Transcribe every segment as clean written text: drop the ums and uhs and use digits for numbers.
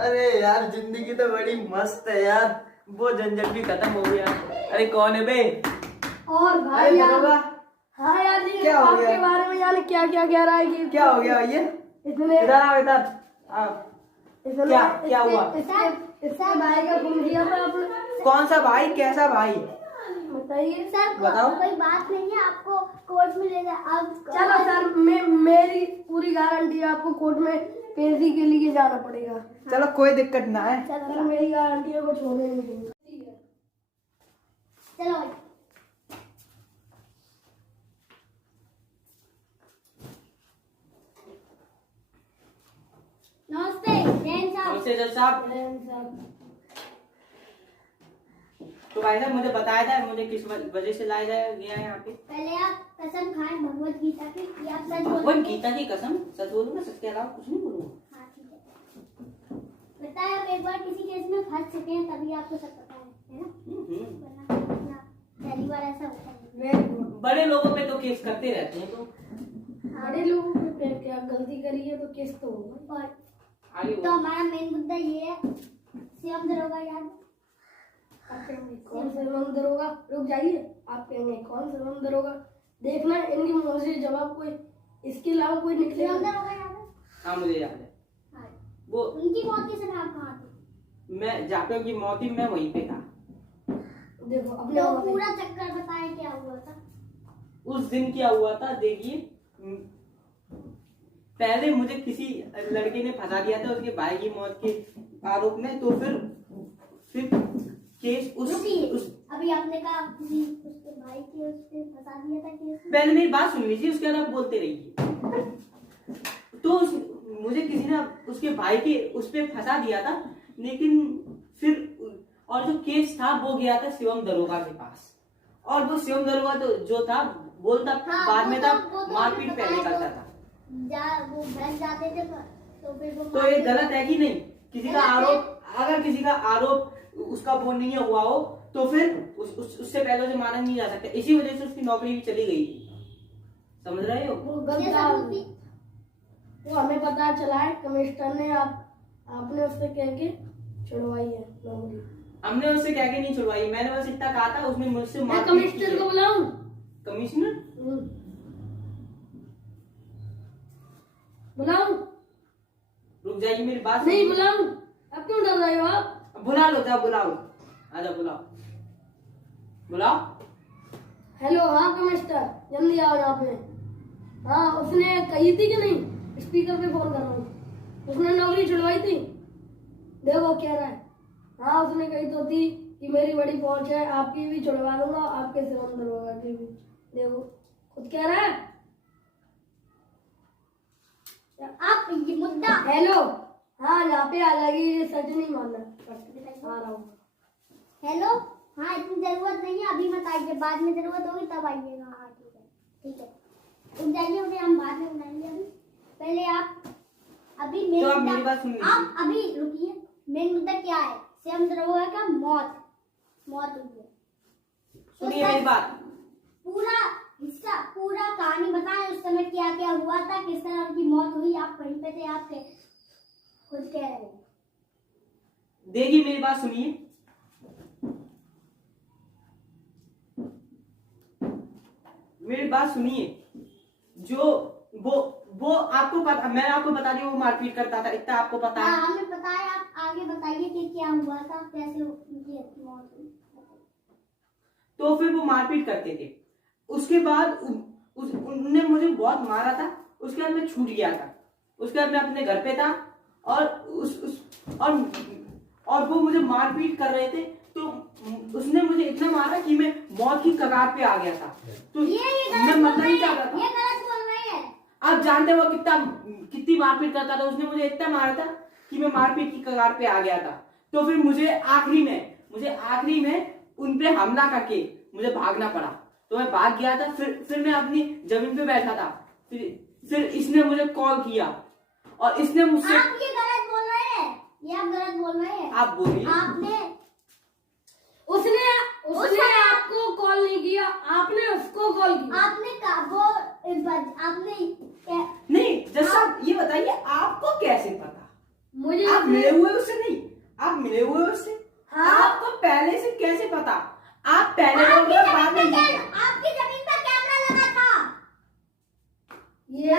अरे यार जिंदगी तो बड़ी मस्त है यार, वो झंझट भी खत्म हो गया। अरे कौन है बे? और भाई यार, हाँ यार जी, क्या हो गया? आपके बारे में जाने क्या क्या कह रहा है कि क्या हो गया ये? इसने इधर आओ इधर। क्या क्या हुआ? इसके भाई का खून किया था आपने, कौन सा भाई, कैसा भाई? बताइए सर बताओ। कोई बात नहीं है, आपको कोर्ट में ले जाए। अब चलो सर, मेरी पूरी गारंटी है, आपको कोर्ट में पेशी के लिए जाना पड़ेगा। चलो कोई दिक्कत ना है। सर मेरी गारंटी है, कुछ होने नहीं देंगे। चलो नमस्ते जैन साहब। नमस्ते जज साहब। तो भाई साहब मुझे बताया था मुझे किस वजह से लाया गया है यहाँ पे? पहले आप कसम खाएं भगवत गीता की कि आप सच भगवत बोलेंगे। गीता की कसम? सच बोलूंगा, सच के अलावा कुछ नहीं बोलूंगा। हाँ ठीक है। बताए आप एक बार किसी केस में फंस चुके हैं तभी आपको सब पता है ना? वरना पहली बार ऐसा होता है। बड़े लोगों पे तो केस करते रहते हैं तो बड़े लोगों पे क्या गलती करी है तो केस तो होगा। और आगे तो हमारा मेन मुद्दा ये है, सीएम दरोगा याद? आप कहेंगे कौन सा मंदिर होगा? रुक जाइए, आप कहेंगे कौन सा मंदिर होगा? देखना इनकी मुंह से जवाब कोई इसके अलावा कोई निकले। सीएम दरोगा याद है? हाँ मुझे याद है। हाँ। वो उनकी मौत के समय आप कहाँ थे? मैं जहाँ पे उनकी मौत हुई मैं वहीं पे था। देखो अपने तो वहाँ पे- पूरा चक्कर बताएं क्या हुआ था? उस दिन क्या हुआ था देखिए, पहले मुझे किसी लड़के ने फंसा दिया था उसके भाई की मौत के आरोप में, तो फिर केस रुकिए, उस अभी आपने कहा किसी उसके भाई के उससे फंसा दिया था केस में। पहले मेरी बात सुन लीजिए, उसके बाद आप बोलते रहिए। तो मुझे किसी ने उसके भाई के उस पे फंसा दिया था, लेकिन फिर और जो केस था वो गया था शिवम दरोगा के पास, और वो शिवम दरोगा तो जो था बोलता हाँ, बाद में था वो तो मारपीट आपने पहले बताया करता तो। था। वो बच जाते थे तो फिर वो तो ये गलत है कि नहीं? किसी का गलत है। आरोप, अगर किसी का आरोप उसका वो नहीं हुआ हो तो फिर उससे पहले उसे मारा नहीं जा सकता। इसी वजह से उसकी नौकरी भी चली गई थी, समझ रहे हो? वो ये गलत सबूत भी- वो हमें पता चला है, कमिश्नर ने आपने उससे कह के छुड़वाई है नौकरी। हमने उससे क्या नहीं छुड़वाई, मैंने बस इतना कहा था, उसने मुझसे मैं मारपीट की कमिश्नर है। को बुलाऊं? कमिश्नर बुलाऊं? रुक जाइए, मेरी बात नहीं सुनिए। बुलाऊं? अब क्यों डर रहे हो आप? बुला लो, जाओ बुलाओ, आजा बुलाओ बुलाओ। हेलो, हाँ कमिश्नर, जल्दी आओ यहाँ पे। हाँ उसने कही थी कि नहीं? स्पीकर पे फोन कर रहा हूँ। उसने नौकरी छुड़वाई थी? देखो कह रहा है। हाँ उसने कही तो थी कि मेरी बड़ी पहुंच है, आपकी भी छुड़वा दूंगा, आपके सिर अंदर होगा की भी। देखो खुद कह रहा है। आप ये मुद्दा हेलो, हाँ यहाँ पे आ जाएगी, ये सच नहीं मानना। आ रहा हूँ। हेलो, हाँ इतनी जरूरत नहीं है, अभी मत आइए, बाद में जरूरत होगी तब आइएगा। हाँ ठीक है ठीक है, रुक जाइए, फिर हम बाद में बनाएंगे। अभी पहले आप अभी मेन तो आप मुद्दा- मेरी बात सुन लीजिए। आप अभी रुकिए, मेन मुद्दा क्या है? सीएम दरोगा का मौत हुई है। तो सुनिए सर, मेरी बात। पूरा हिस्सा, पूरा कहानी बताएं, उस समय क्या क्या हुआ था, किस तरह उनकी मौत हुई। आप वहीं पे थे, आप खुद कह रहे हैं। देखिए मेरी बात सुनिए, मेरी बात सुनिए। जो वो आपको पता, मैं आपको बता रही हूँ, वो मारपीट करता था, इतना आपको पता है। हाँ हमें पता है, आप आगे बताइए कि क्या हुआ था, कैसे उनकी मौत हुई। तो फिर वो मारपीट करते थे। उसके बाद उनने मुझे बहुत मारा था। उसके बाद मैं छूट गया था। उसके बाद मैं अपने घर पे था और और वो मुझे मारपीट कर रहे थे, तो उसने मुझे इतना मारा कि मैं मौत की कगार पे आ गया था। तो ये मैं गलत बोल मरना रहे ही चाहता हैं, था। ये गलत बोल रहे हैं। आप जानते हो कितनी मारपीट करता था। उसने मुझे इतना मारा था कि मैं मारपीट की कगार पे आ गया था। तो फिर मुझे आखिरी में उन पे हमला करके मुझे भागना पड़ा। तो मैं भाग गया था। फिर मैं अपनी जमीन पे बैठा था। फिर इसने मुझे कॉल किया और इसने मुझसे, आप ये गलत बोल रहे हैं, ये आप गलत बोल रहे हैं। आप बोलिए। आपने उसने आपको कॉल नहीं किया, आपने उसको कॉल किया। आपने कहा वो आपने नहीं जज साहब, ये बताइए आपको कैसे पता? मुझे आप मिले हुए उससे मिले हुए हो उससे? हाँ। आपको पहले से कैसे पता? आप पहले बोल रहे हो, बाद में ये कह- आपकी जमीन पर कैमरा लगा था। ये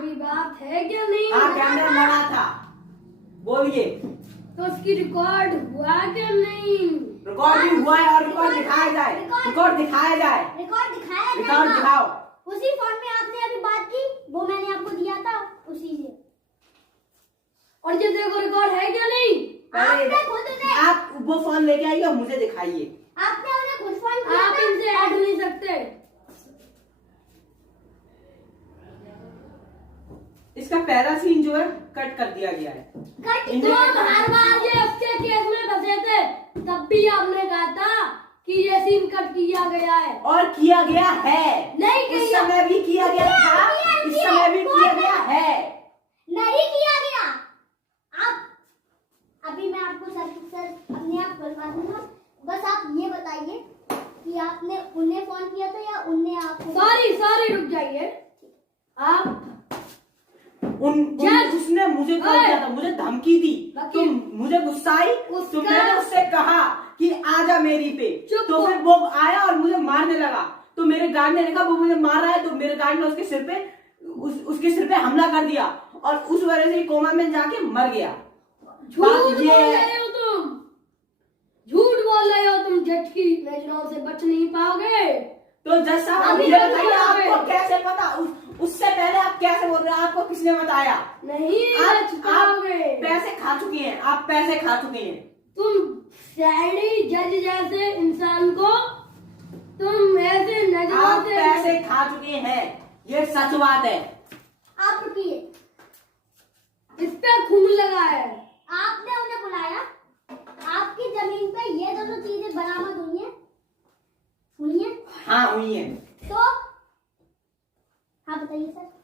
भी बात है क्या नहीं? हाँ कैमरा लगा था, बोलिए। तो उसकी रिकॉर्ड हुआ क्या नहीं? रिकॉर्ड भी हुआ है और रिकॉर्ड दिखाया जाए, रिकॉर्ड दिखाया जाए, रिकॉर्ड दिखाया रिकॉर्ड जाएगा। दिखाओ। उसी फोन में आपने अभी बात की, वो मैंने आपको दिया था, उसी से। और ये देखो रिकॉर्ड है क्या नहीं? आपने खुद ने आप वो फोन लेके आइए और मुझे दिखाइए। आपने उन्हें खुद फोन किया आप था। इनसे ऐड नहीं सकते। इसका पहला सीन जो है कट कर दिया गया है। कट इनने- तो हर बार ये उसके केस में फंसे थे, तब भी आपने कहा था कि ये सीन कट किया गया है। और किया गया है, नहीं उस किया। समय भी किया गया था, इस समय भी किया गया है। नहीं किया गया। आप अभी मैं आपको सर अपने आप करवा दूंगा। बस आप ये बताइए कि आपने उन्हें फोन किया था या उन्हें आपको? सॉरी रुक जाइए। आप जज। उसने मुझे कॉल किया था, मुझे धमकी दी, तो वकील। मुझे गुस्सा आई, तो उसका- मैंने उससे कहा कि आजा मेरी पे। चुप तो हो। फिर वो आया और मुझे मारने लगा। तो मेरे गार्ड ने देखा वो मुझे मार रहा है, तो मेरे गार्ड ने उसके सिर पे उसके सिर पे हमला कर दिया और उस वजह से कोमा में जाके मर गया। झूठ बात बोल ये है। रहे हो तुम, झूठ बोल रहे हो तुम। जज की नजरों से बच नहीं पाओगे। तो जज साहब अभी मुझे तो बताइए, यहाँ पे- आपको कैसे पता? उससे पहले आप कैसे बोल रहे हो? आपको किसने बताया? नहीं बच आप पाओगे। पैसे खा चुके हैं, आप पैसे खा चुके हैं। तुम सैडी जज जैसे इंसान को तुम ऐसे नजरों आप से पैसे खा चुके हैं, ये सच बात है। आप रुकिए। इस पे खून लगा है। आपने उन्हें बुलाया, आपकी जमीन पे ये दोनों चीजें बरामद हुई हैं, हुई हैं? हाँ हुई है। तो हाँ बताइए सर।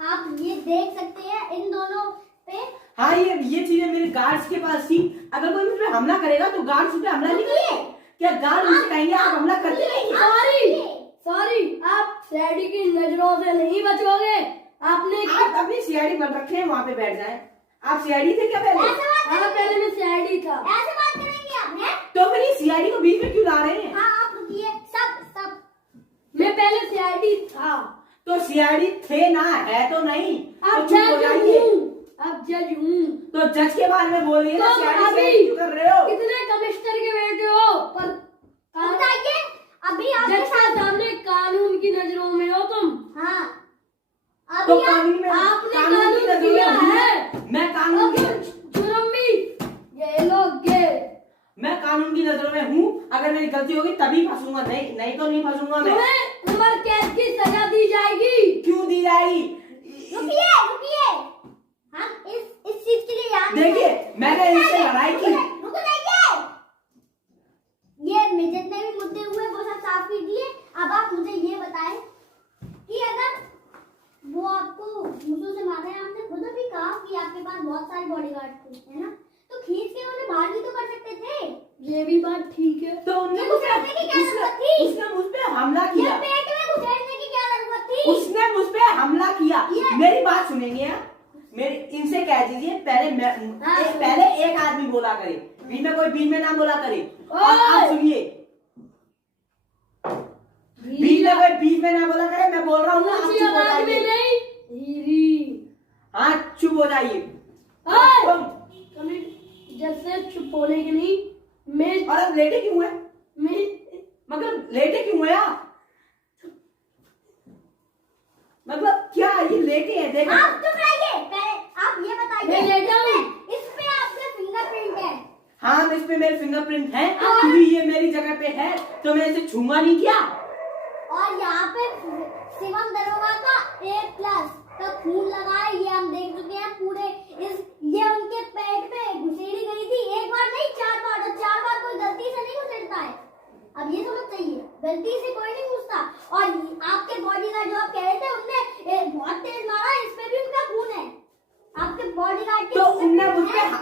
आप ये देख सकते हैं इन दोनों पे। हाँ ये चीजें मेरे गार्ड्स के पास थी। अगर कोई मुझ पे हमला करेगा तो गार्ड्स उस पे हमला नहीं करेंगे क्या? गार्ड मुझे कहेंगे आप हमला करते नहीं हैं? सॉरी आप सैडी की नजरों से नहीं बचोगे। आपने आप अपनी सीआईडी बन रखे हैं, वहाँ पे बैठ जाए। आप सीआईडी थे क्या पहले? ऐसे बात हाँ पहले मैं सैडी था। ऐसे बात करेंगे आप हैं? तो फिर ये सीआईडी को बीच में क्यों ला रहे हैं? हाँ आप रुकिए। सब मैं पहले सैडी था। तो सीआईडी थे ना, है तो नहीं। तो अब चुप हो जज जाइए। हूँ, अब जज हूँ। तो जज के बारे में बोलिए ना, तो सीआईडी अभी सीआईडी क्यों कर रहे हो? कितने कमिश्नर के बेटे हो पर बताइए। अभी आपके जज साथ के सामने कानून की नजरों में हो तुम। हाँ तो अभी कानून में आपने कानून की कानून नजरों में किया हूँ। है। मैं कानून की जुर्म भी ये लोग गे। मैं कानून की नजरों में हूँ। अगर मेरी गलती होगी तभी फंसूंगा, नहीं तो नहीं फंसूंगा मैं। तुम्हें उम्र कैद की सजा दी जाएगी। क्यों दी जाएगी? रुकिए। हम इस चीज के लिए यहाँ देखिए मैंने इनसे लड़ाई की। रुको जाइए। ये जितने भी मुद्दे हुए वो सब साफ कर दिए। अब आप मुझे ये बताएं कि अगर वो आपको मुझे से मारा है, आपने खुद भी कहा कि आपके पास बहुत सारे बॉडीगार्ड थे, है ना? तो खींच के उन्हें बाहर भी तो कर सकते थे। ये भी बात ठीक है। तो उनने ये घुसेड़ने की क्या जरूरत थी? उसने मुझ पे हमला ये किया। पेट में घुसेड़ने की क्या जरूरत थी? उसने मुझ पे हमला किया। ये- मेरी बात सुनेंगे आप? मेरी इनसे कह दीजिए हाँ। पहले एक आदमी बोला करे, बीच में कोई बीच में ना बोला करे। और आप ओए! सुनिए, बीच में कोई बीच में ना बोला करे। मैं बोल रहा हूँ ना, आप ऊंची चुप हो आवाज में जाइए। नहीं। धीरे। हाँ चुप हो जाइए। ओए! तुम कमिट जैसे चुप होने की नहीं। मैं और अब लेटे क्यों है? मैं मतलब लेटे क्यों है आप? मतलब क्या ये लेटे हैं? देखो आप चुप रहिए। पहले आप ये मैं बताइए, लेटा हूँ। इस पे आपके फिंगरप्रिंट है। हाँ इस पे मेरे फिंगरप्रिंट है, क्योंकि ये मेरी जगह पे है तो मैं इसे छूंगा नहीं क्या? और यहाँ पे शिवम दरोगा का A+ का खून लगा है, ये हम देख चुके हैं पूरे। ये उनके पेट पे घुसेड़ी गई थी, एक बार नहीं 4 बार, और 4 बार कोई गलती से नहीं घुसेड़ता है। अब ये समझ चाहिए, गलती से कोई नहीं घुसता। और आपके बॉडीगार्ड जो आप कह रहे थे, उनने बहुत तेज मारा, इस पे भी उनका खून है। आपके बॉडीगार्ड तो उनने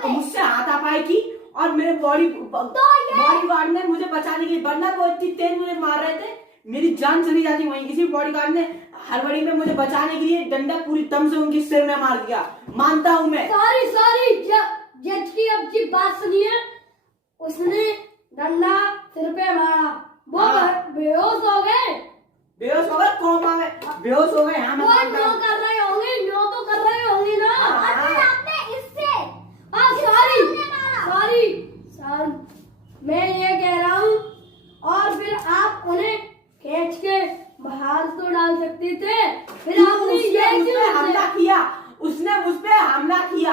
मुझसे हाथापाई की और मेरे बॉडीगार्ड ने मुझे बचाने की, वरना वो इतनी तेज मुझे मार रहे थे, मेरी जान चली जाती वहीं। इसी बॉडीगार्ड ने हड़बड़ी में मुझे बचाने के लिए डंडा पूरी दम से उनके सिर में मार दिया, मानता हूँ मैं। सॉरी जज की अब की बात सुनिए। उसने डंडा सिर पे मारा, वो हाँ। बेहोश हो गए। बेहोश हो गए, कोमा में बेहोश हो गए। हाँ, मैं वो मानता नो हूँ। कर रहे होंगे, नो तो कर रहे होंगे ना। हाँ। और फिर आपने इससे सॉरी मैं ये कह रहा हूँ, और फिर आप उन्हें खींच के बाहर तो डाल सकते थे, फिर आपने ये उसने मुझ पे क्यों हमला किया, उसने मुझ पे हमला किया।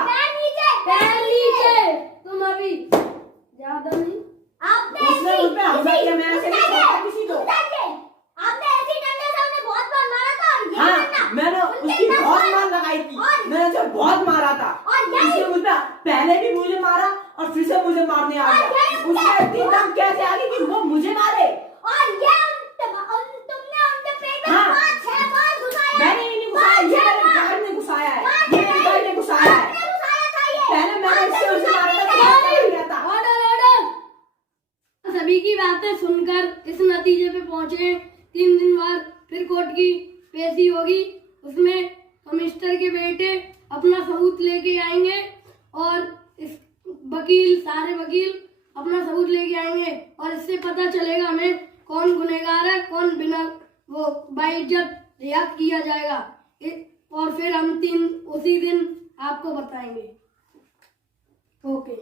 पैर नीचे। तुम अभी ज्यादा नहीं, आपने उसने मुझ पे हमला किया, मैं ऐसे नहीं छोड़ता किसी को। आपने ऐसी डंडे से उन्हें बहुत बार मारा था, और ये हाँ, डंडा मैंने उसकी बहुत मार लगाई थी, मैंने उसे बहुत मारा था। उसने मुझ पे पहले भी मुझे मारा और फिर से मुझे मारने आ गया। उसने इतनी दम कैसे आ गई कि वो मुझे मारे। और ये तुमने उनके पेट में हाँ। 5-6 बार घुसाया। मैंने नहीं घुसाया, ये मेरे गार्ड ने घुसाया है, ये मेरे गार्ड ने घुसाया है। आपने घुसाया था ये। पहले मैंने इससे उसे मारा था, तो मैं गया था। ऑर्डर। सभी की बातें सुनकर इस नतीजे पे पहुंचे, 3 दिन बाद फिर कोर्ट की पेशी होगी, उसमें कमिश्नर के बेटे अपना सबूत लेके आएंगे और इस सारे वकील अपना सबूत लेके आएंगे, और इससे पता चलेगा हमें कौन गुनहगार है, कौन बिना वो बाइज्जत रिहा किया जाएगा। और फिर हम उसी दिन आपको बताएंगे। ओके।